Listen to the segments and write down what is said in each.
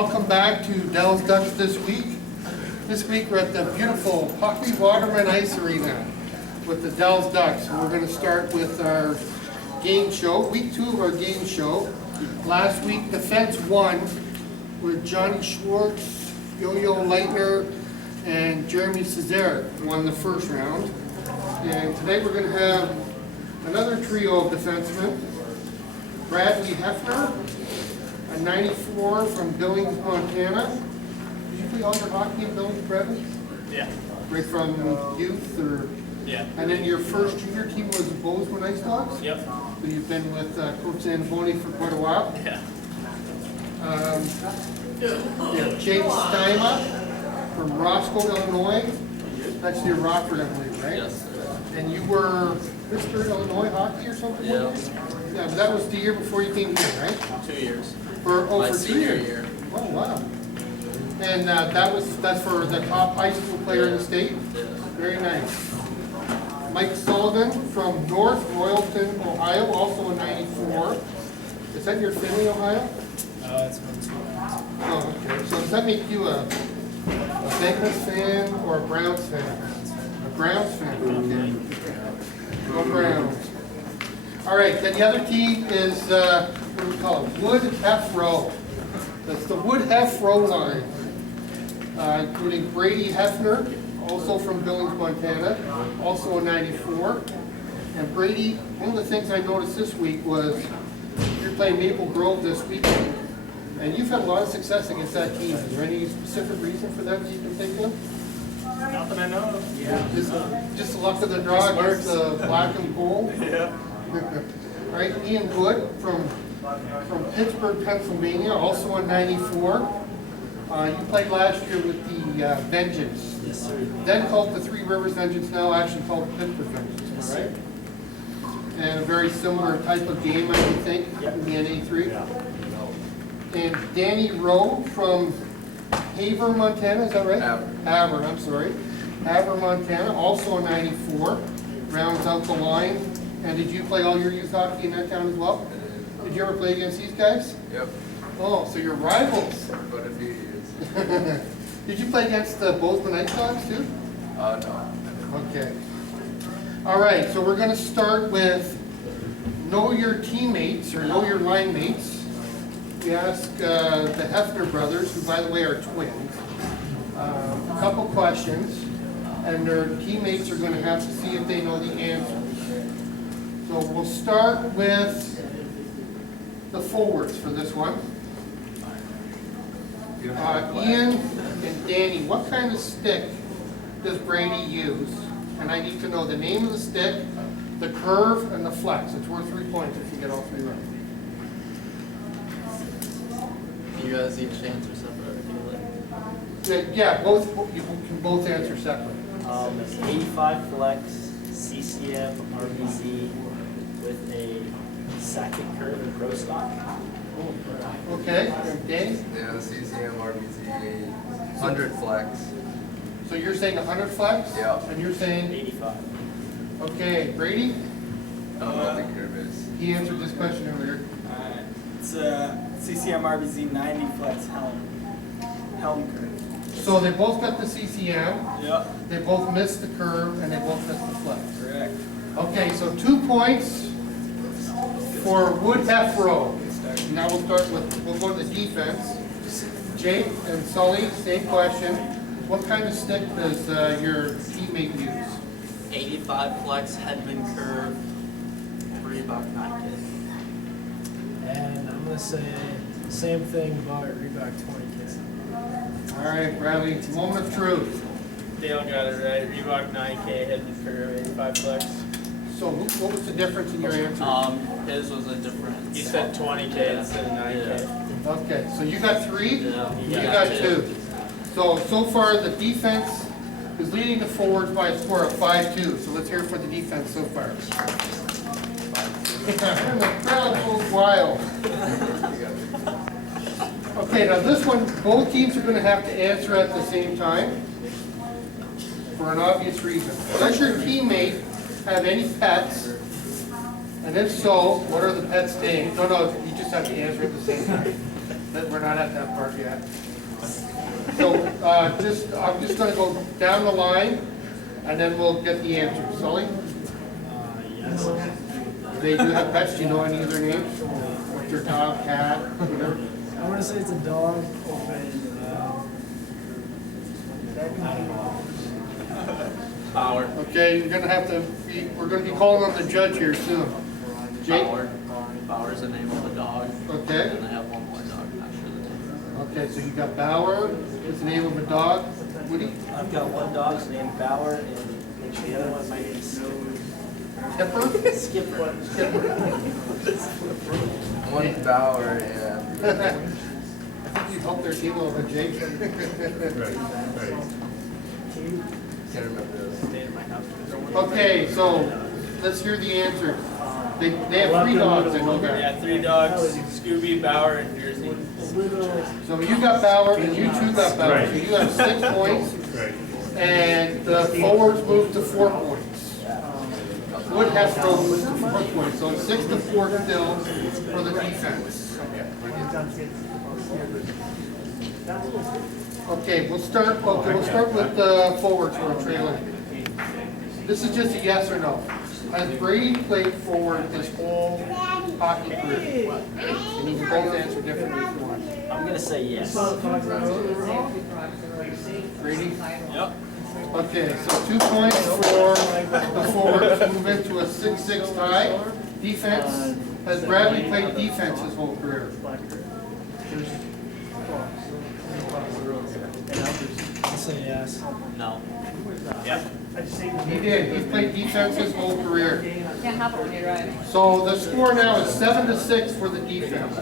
welcome back to Dell's Ducks this week. This week we're at the beautiful Hockey Waterman Ice Arena with the Dell's Ducks. And we're going to start with our game show, week 2 of our game show. Last week Defense won with Johnny Schwartz, Yo-Yo Leitner, and Jeremy Cesar won the first round. And today we're going to have another trio of defensemen. Bradley Hefner, a 94 from Billings, Montana. Did you play all your hockey in Billings, Bradley? Yeah. Right from youth, or? Yeah. And then your first junior team was the Bozeman Ice Dogs? Yep. So you've been with Coach Zaniboni for quite a while? Yeah. Jake Stima from Roscoe, Illinois. That's near Rockford, I believe, right? Yes. And you were Mr. Illinois Hockey or something? Yeah. Yeah, but that was the year before you came here, right? 2 years. For My 2 senior years. year. Oh, wow. And that's for the top high school player in the state? Yeah. Very nice. Mike Sullivan from North Royalton, Ohio, also a 94. Is that your family, Ohio? It's been 2 months. Oh, okay. So does that make you a Bengals fan or a Browns fan? A Browns fan, okay. Go Browns. All right, then the other team is, what do we call it? Wood-Hef-Roe. That's the Wood-Hef-Roe line, including Brady Hefner, also from Billings, Montana, also a 94. And Brady, one of the things I noticed this week was you're playing Maple Grove this weekend, and you've had a lot of success against that team. Is there any specific reason for that you can think of? Not that I know of. Yeah. Just the luck of the draw against the black and gold? Yeah. All right, Ian Wood from Pittsburgh, Pennsylvania, also a 94. You played last year with the Vengeance. Yes, sir. Then called the Three Rivers Vengeance, now actually called the Pittsburgh Vengeance, Yes, all right? And a very similar type of game, I would think, in the NA3. Yeah. And Danny Rowe from Haver, Montana, is that right? Havre, I'm sorry. Havre, Montana, also a 94. Rounds out the line. And did you play all your youth hockey in that town as well? Did you ever play against these guys? Yep. Oh, so you're rivals. But a few years. Did you play against the Bozeman Ice Dogs too? No. Okay. All right, so we're going to start with know your teammates or know your line mates. We ask the Hefner brothers, who by the way are twins, a couple questions, and their teammates are going to have to see if they know the answers. So we'll start with the forwards for this one. Ian and Danny, what kind of stick does Brady use? And I need to know the name of the stick, the curve, and the flex. It's worth 3 points if you get all 3 right. You guys each answer separate, if you like. Yeah, you can both answer separately. 85 flex, CCM, RBZ with a sacket curve and pro stock. Okay, and Danny? Yeah, the CCM, RBZ, 100 flex. So you're saying 100 flex? Yeah. And you're saying? 85. Okay, Brady? I don't know what the curve is. He answered this question earlier. It's CCM RBZ 90 flex helm curve. So they both got the CCM, Yep. they both missed the curve, and they both missed the flex. Correct. Okay, so 2 points for Wood-Hef-Roe. Now we'll go to the defense. Jake and Sully, same question. What kind of stick does your teammate use? 85 flex, headman curve, Reebok Nike. And I'm going to say same thing about Reebok 20K. All right, Bradley, moment of truth. Dale got it right. Reebok 9K, headman curve, 85 flex. So what was the difference in your answer? His was a different. You said 20K instead of 9K. Okay, so you got 3, Yeah. you got 2. So far the defense is leading the forwards by a score of 5-2. So let's hear it for the defense so far. The crowd goes wild. Okay, now this one, both teams are going to have to answer at the same time for an obvious reason. Does your teammate have any pets? And if so, what are the pets' names? No, you just have to answer at the same time. But we're not at that part yet. So, I'm just gonna go down the line, and then we'll get the answers. Sully? Yes. They do have pets, do you know any of their names? What's your dog, cat, whatever? I want to say it's a dog. Power. Okay, you're gonna have to be, we're gonna be calling on the judge here soon. Jake? Bauer's the name of the dog. Okay. And I have one more dog, not sure the name. Okay, so you got Bauer, is the name of a dog. Woody? I've got one dog's named Bauer, and the other one might be Skipper. Skipper? Skipper. One Bauer, yeah. I think you helped their team a little bit, Jake. Can't remember those. Okay, so let's hear the answer. They have 3 dogs, I know that. Yeah, 3 dogs, Scooby, Bauer, and Jersey. So you got Bauer and you 2 got Bauer. So you have 6 points. And the forwards moved to 4 points. Wood-Hef-Roe moved to 4 points. So it's 6-4 still for the defense. Okay, we'll start with the forwards who are trailing. This is just a yes or no. Has Brady played forward his whole hockey career? And you can both answer differently if you want. I'm gonna say yes. Brady? Yep. Okay, so 2 points for the forwards, move into a 6-6 tie. Defense, has Bradley played defense his whole career? I'll say yes. No. Yep. He did, he's played defense his whole career. Can't have it when you're driving. So the score now is 7-6 for the defense.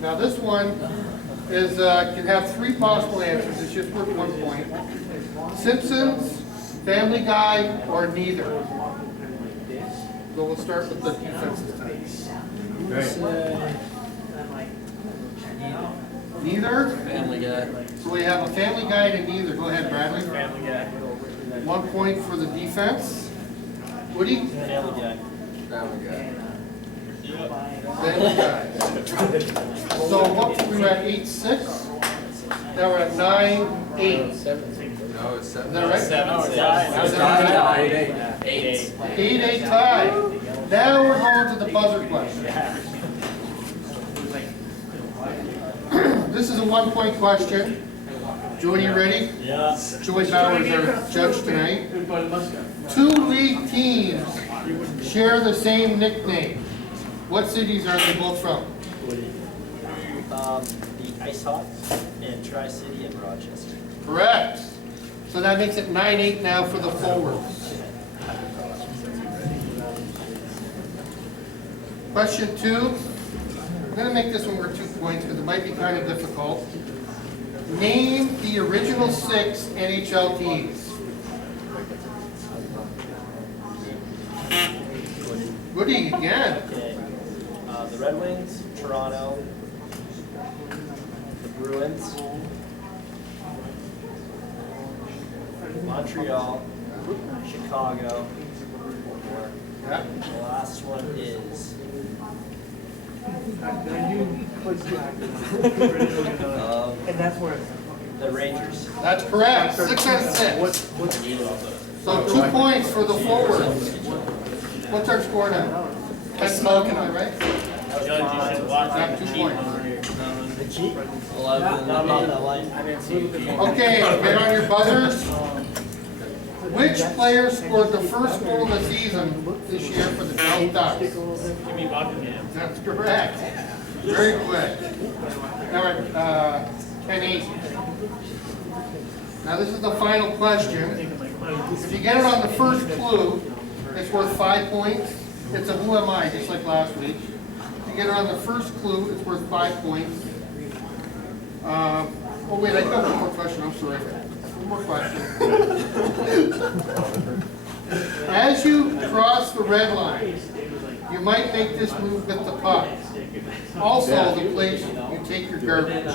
Now this one is, can have 3 possible answers, it's just worth 1 point. Simpsons, Family Guy, or neither. So we'll start with the defense this time. Neither? Family Guy. So we have a Family Guy and a neither. Go ahead, Bradley. Family Guy. 1 point for the defense. Woody? Family Guy. Family Guy. Family Guy. So what, we were at 8-6? Now we're at 9-8. No, it's 7. Is that right? 8. 8-8 tie. Now we're going to the buzzer question. This is a 1 point question. Joey, you ready? Yeah. Joey Bauer is our judge tonight. 2 league teams share the same nickname. What cities are they both from? The Ice Hawks and Tri-City and Rochester. Correct. So that makes it 9-8 now for the forwards. Question 2. I'm going to make this one worth 2 points because it might be kind of difficult. Name the original 6 NHL teams. Woody, again. Okay. The Red Wings, Toronto, the Bruins, Montreal, Chicago. Yeah. The last one is the Rangers. That's correct. 6 out of 6. So 2 points for the forwards. What's our score now? 10-0, right? Got 2 points. The cheat? 11. Not that light. Okay, get on your buzzers. Which player scored the first goal of the season this year for the Dallas Ducks? Jimmy Buckingham. That's correct. Very quick. All right, 10-8. Now this is the final question. If you get it on the first clue, it's worth 5 points. It's a who am I, just like last week. If you get it on the first clue, it's worth 5 points. Oh wait, I got one more question, I'm sorry. One more question. As you cross the red line, you might make this move with the puck. Also, the place you take your garbage.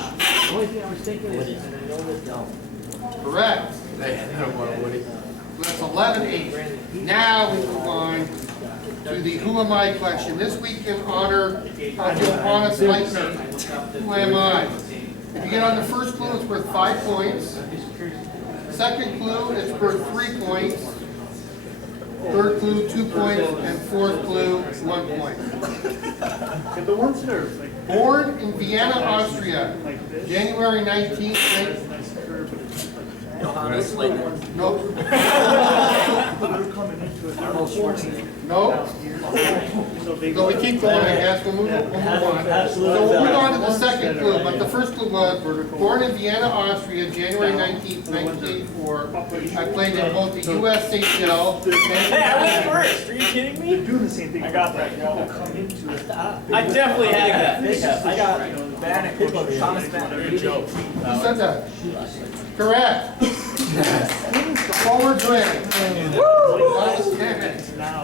Correct. That's 11-8. Now we move on to the Who Am I question. This week in honor of Johannes Leitner. Who am I? If you get on the first clue, it's worth 5 points. Second clue, it's worth 3 points. Third clue, 2 points. And fourth clue, 1 point. Born in Vienna, Austria, January 19th. Johannes Leitner. Nope. Arnold Schwarzenegger. Nope. So we keep going, I guess. We'll move on. So we'll move on to the second clue, but the first clue was born in Vienna, Austria, January 19th, 1984. I played in both the USHL Hey, I was first. Are you kidding me? Doing the same thing. I got that. I I definitely had that. I got Bannock, Thomas Bannock. Good joke. Who said that? Correct. The forward win.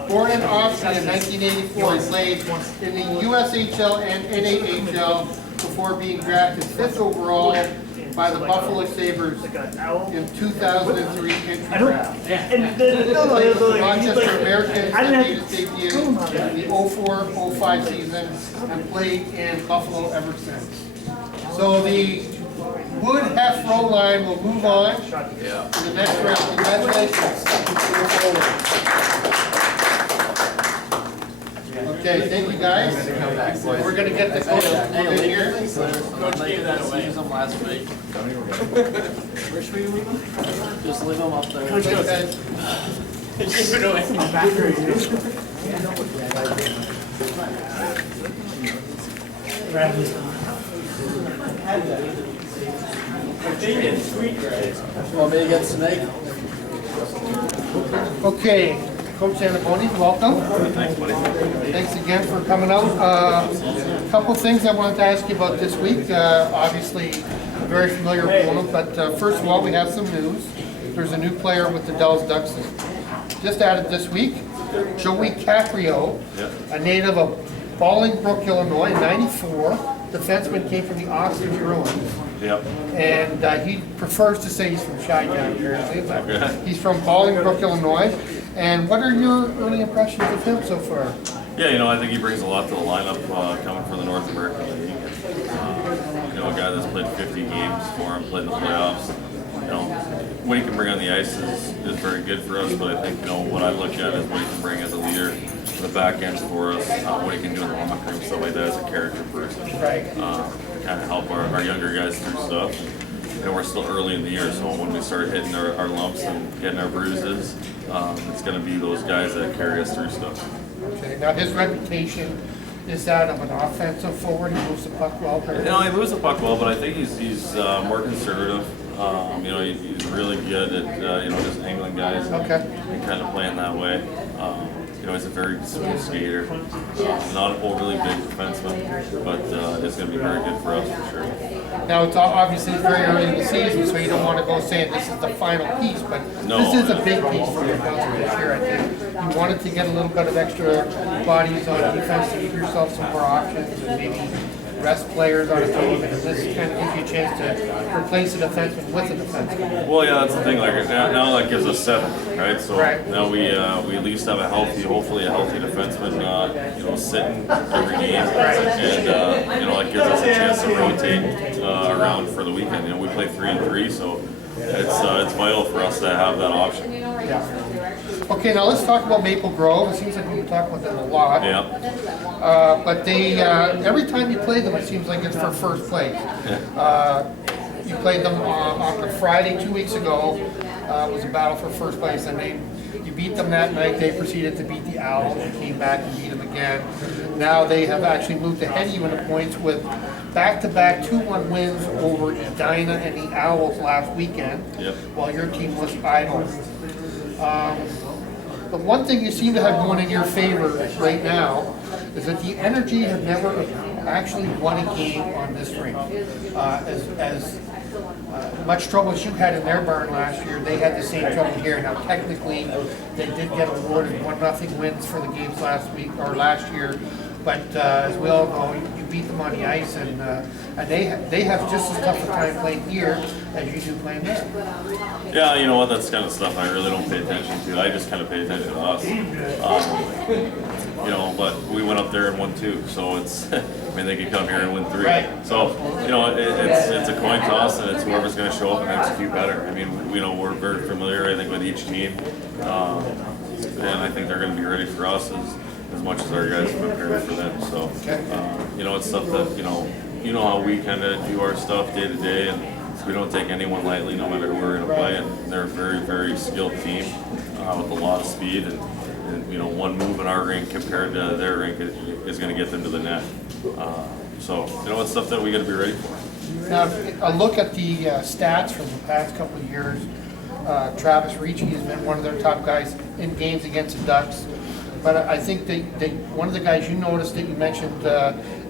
Born in Austria in 1984, he played in the USHL and NAHL before being drafted 5th overall by the Buffalo Sabres in 2003 entry draft. And Played for the Rochester Americans that made his debut in the 04-05 season and played in Buffalo ever since. So the Wood-Hef-Roe line will move on to the next round. Congratulations. Okay, thank you guys. We're gonna get the coach in here. Coach gave that away. Used them last week. Where should we leave them? Just leave them up there. Thanks, guys. Give it away. I'm thinking sweet rice. Want me to get snake? Okay, Coach Zaniboni, welcome. Thanks, buddy. Thanks again for coming out. A couple things I wanted to ask you about this week. Obviously, a very familiar opponent, but first of all, we have some news. There's a new player with the Dallas Ducks just added this week, Joey Caprio, a native of Bolingbrook, Illinois, 94. Defenseman, came from the Oxford Bruins. Yep. And he prefers to say he's from Chi-Town, Jersey, but Okay. he's from Bolingbrook, Illinois. And what are your early impressions of him so far? Yeah, you know, I think he brings a lot to the lineup coming from the North American League. You know, a guy that's played 50 games for him, played in the playoffs. You know, what he can bring on the ice is very good for us, but I think, you know, what I look at is what he can bring as a leader to the back end for us, what he can do in the locker room, stuff like that as a character person. Right. Kind of help our younger guys through stuff. And we're still early in the year, so when we start hitting our lumps and getting our bruises, it's going to be those guys that carry us through stuff. Okay, now his reputation is that of an offensive forward. He moves the puck well. You know, he moves the puck well, but I think he's more conservative. You know, he's really good at you know, just angling guys and kind of playing that way. You know, he's a very smooth skater, not an overly big defenseman, but it's going to be very good for us for sure. Now, it's obviously very early in the season, so you don't want to go saying this is the final piece, but this is a big piece for the Ducks this year, I think. You wanted to get a little bit of extra bodies on defense to give yourself some more options and maybe rest players on a team, and this kind of gives you a chance to replace a defenseman with a defenseman. Well, yeah, that's the thing. Like now that gives us 7, right? So now we at least have hopefully a healthy defenseman, you know, sitting every game, and you know, that gives us a chance to rotate around for the weekend. You know, we play 3-3, so it's vital for us to have that option. Yeah. Okay, now let's talk about Maple Grove. It seems like we've been talking about them a lot. Yeah. But they, every time you play them, it seems like it's for first place. You played them on the Friday 2 weeks ago. It was a battle for first place, and you beat them that night. They proceeded to beat the Owls and came back and beat them again. Now they have actually moved ahead of you in the points with back-to-back 2-1 wins over Edina and the Owls last weekend, while your team was idle. But one thing you seem to have going in your favor right now is that the Energy have never actually won a game on this rink. As much trouble as you had in their barn last year, they had the same trouble here. Now technically, they did get awarded 1-0 wins for the games last week or last year. But as we all know, you beat them on the ice, and they have just as tough a time playing here as you do playing there. Yeah, you know what? That's kind of stuff I really don't pay attention to. I just kind of pay attention to us. but we went up there and won 2. So it's, I mean, they could come here and win 3. Right. So, it's a coin toss, and it's whoever's going to show up and execute better. I mean, we're very familiar, I think, with each team. And I think they're going to be ready for us as much as our guys have prepared for them. So, it's stuff that, you know how we kind of do our stuff day to day, and we don't take anyone lightly no matter who we're going to play. And they're a very, very skilled team with a lot of speed. And one move in our rink compared to their rink is going to get them to the net. So, it's stuff that we got to be ready for. Now, a look at the stats from the past couple of years. Travis Ricci has been one of their top guys in games against the Ducks. But I think one of the guys you noticed that you mentioned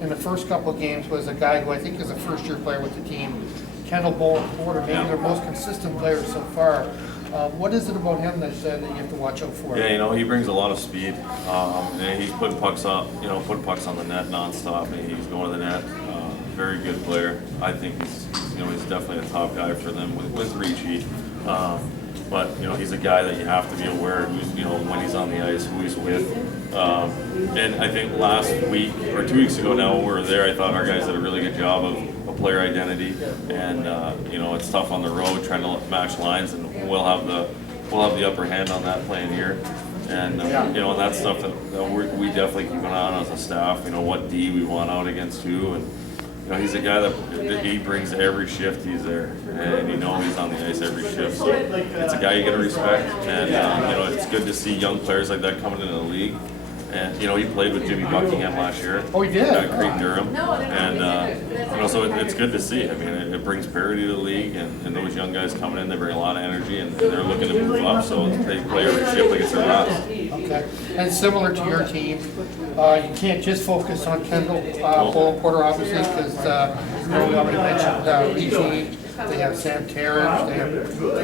in the first couple of games was a guy who I think is a first-year player with the team, Kendall Bowen-Porter, maybe their most consistent player so far. What is it about him that you have to watch out for? Yeah, he brings a lot of speed. And he's putting pucks up, putting pucks on the net nonstop, and he's going to the net. Very good player. I think he's definitely a top guy for them with Ricci. But he's a guy that you have to be aware of who's, when he's on the ice, who he's with. And I think last week or 2 weeks ago now when we were there, I thought our guys did a really good job of player identity. And it's tough on the road trying to match lines, and we'll have the upper hand on that playing here. And and that's stuff that we definitely keep an eye on as a staff. What D we want out against who, and he's a guy that he brings every shift he's there, and he's on the ice every shift. So it's a guy you got to respect, and it's good to see young players like that coming into the league. And he played with Jimmy Buckingham last year. Oh, he did. Creek Durham, and so it's good to see. I mean, it brings parity to the league, and those young guys coming in, they bring a lot of energy, and they're looking to move up. So they play every shift like it's their last. Okay. And similar to your team, you can't just focus on Kendall Bowen-Porter, obviously, because we already mentioned Ricci. They have Sam Terrence, they have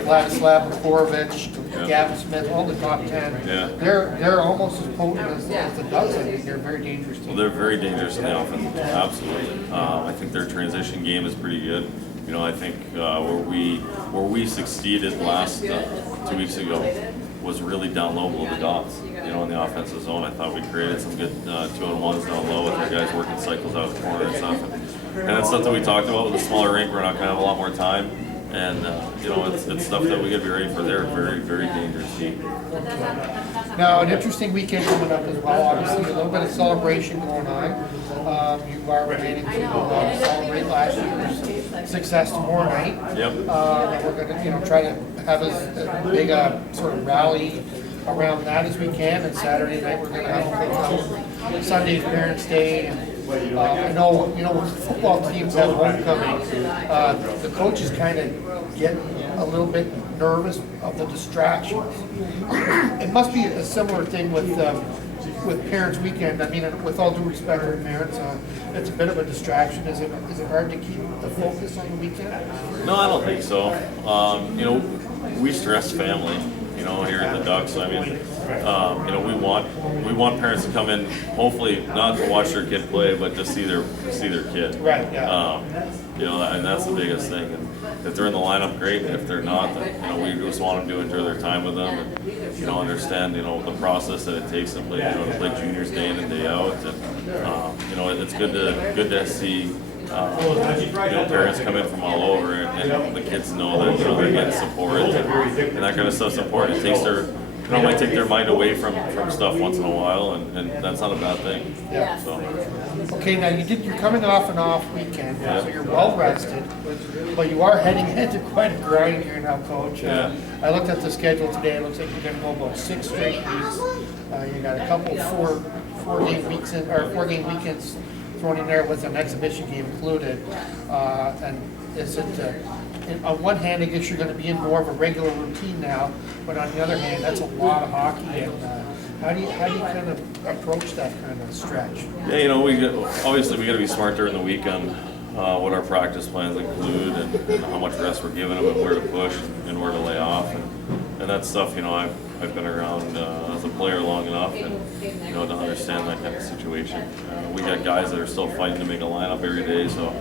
Vladislav Korovich, Gavin Smith, all the top 10. Yeah. They're almost as potent as the Ducks. I think they're a very dangerous team. Well, they're very dangerous in the offense, absolutely. I think their transition game is pretty good. I think where we succeeded last 2 weeks ago was really down low below the dots. In the offensive zone, I thought we created some good 2-on-1s down low with our guys working cycles out of the corner and stuff. And that's stuff that we talked about with the smaller rink. We're not going to have a lot more time. And, it's stuff that we got to be ready for. They're a very, very dangerous team. Now, an interesting weekend coming up as well, obviously. A little bit of celebration going on. You are planning to celebrate last year's success tomorrow night. Yep. And we're going to, try to have a big sort of rally around that as we can. And Saturday night we're going to have a big Sunday's Parents' Day. And, I know, when football teams have homecoming, the coaches kind of get a little bit nervous of the distractions. It must be a similar thing with Parents' Weekend. I mean, with all due respect to parents, it's a bit of a distraction. Is it hard to keep the focus on the weekend? No, I don't think so. We stress family. Here at the Ducks. I mean, we want parents to come in, hopefully not to watch their kid play, but to see their kid. Right. Yeah. And that's the biggest thing. And if they're in the lineup, great. And if they're not, then we just want them to enjoy their time with them and understand the process that it takes to play juniors day in and day out. And it's good to see. Parents come in from all over, and the kids know that they're getting support and that kind of stuff's important. It takes might take their mind away from stuff once in a while, and that's not a bad thing. Yeah. So. Okay, now you're coming off an off weekend, so you're well rested, but you are heading into quite a grind here now, Coach. I looked at the schedule today. It looks like you're going to go about 6 straight weeks. You got a couple four-game weekends thrown in there with an exhibition game included. And is it, on one hand, I guess you're going to be in more of a regular routine now, but on the other hand, that's a lot of hockey. And how do you kind of approach that kind of stretch? Yeah, obviously we got to be smart during the week on what our practice plans include and how much rest we're giving them and where to push and where to lay off. And and that's stuff, you know, I've been around as a player long enough, and you know, to understand that kind of situation. We got guys that are still fighting to make a lineup every day, so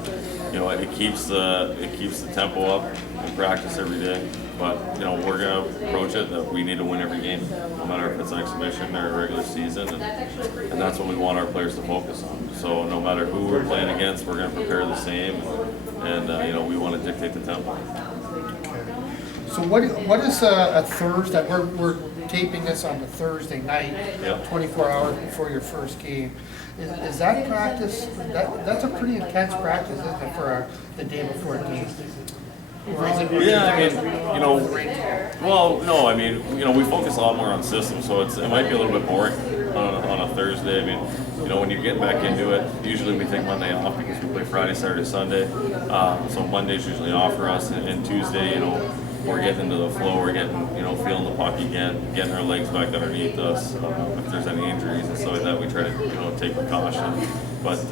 you know, it keeps the tempo up in practice every day. But you know, we're gonna approach it that we need to win every game, no matter if it's an exhibition or a regular season, and that's what we want our players to focus on. So no matter who we're playing against, we're gonna prepare the same, and you know, we want to dictate the tempo. So what is a Thursday? We're taping this on the Thursday night, Yep. 24 hours before your first game. Is that practice? That's a pretty intense practice, isn't it, for the day before a game? Or is it? Yeah, I mean, you know, well, no, I mean, you know, we focus a lot more on systems, so it might be a little bit boring on a Thursday. I mean, you know, when you get back into it, usually we take Monday off because we play Friday, Saturday, Sunday. So Monday's usually off for us, and Tuesday, you know, we're getting into the flow, we're getting, you know, feeling the puck again, getting our legs back underneath us. If there's any injuries and stuff like that, we try to, you know, take precaution. But,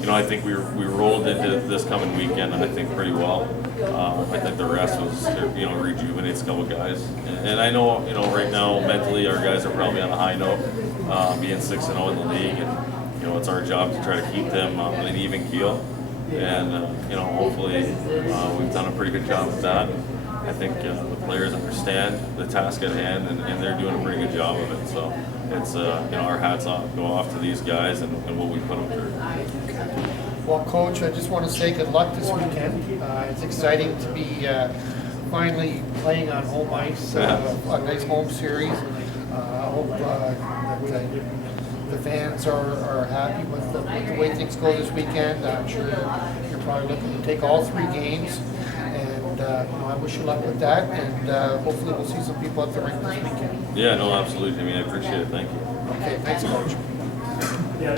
you know, I think we rolled into this coming weekend, I think, pretty well. I think the rest was, you know, rejuvenates a couple guys. And I know, you know, right now, mentally, our guys are probably on a high note, being 6-0 in the league. And, you know, it's our job to try to keep them on an even keel. And, you know, hopefully we've done a pretty good job with that. I think the players understand the task at hand, and they're doing a pretty good job of it. So it's, you know, our hats go off to these guys and what we put them through. Well, Coach, I just want to say good luck this weekend. It's exciting to be finally playing on home ice, a nice home series. I hope that the fans are happy with the way things go this weekend. I'm sure you're probably looking to take all 3 games. And you know, I wish you luck with that, and hopefully we'll see some people at the rink this weekend. Yeah, no, absolutely. I mean, I appreciate it. Thank you. Okay, thanks, Coach. Yeah.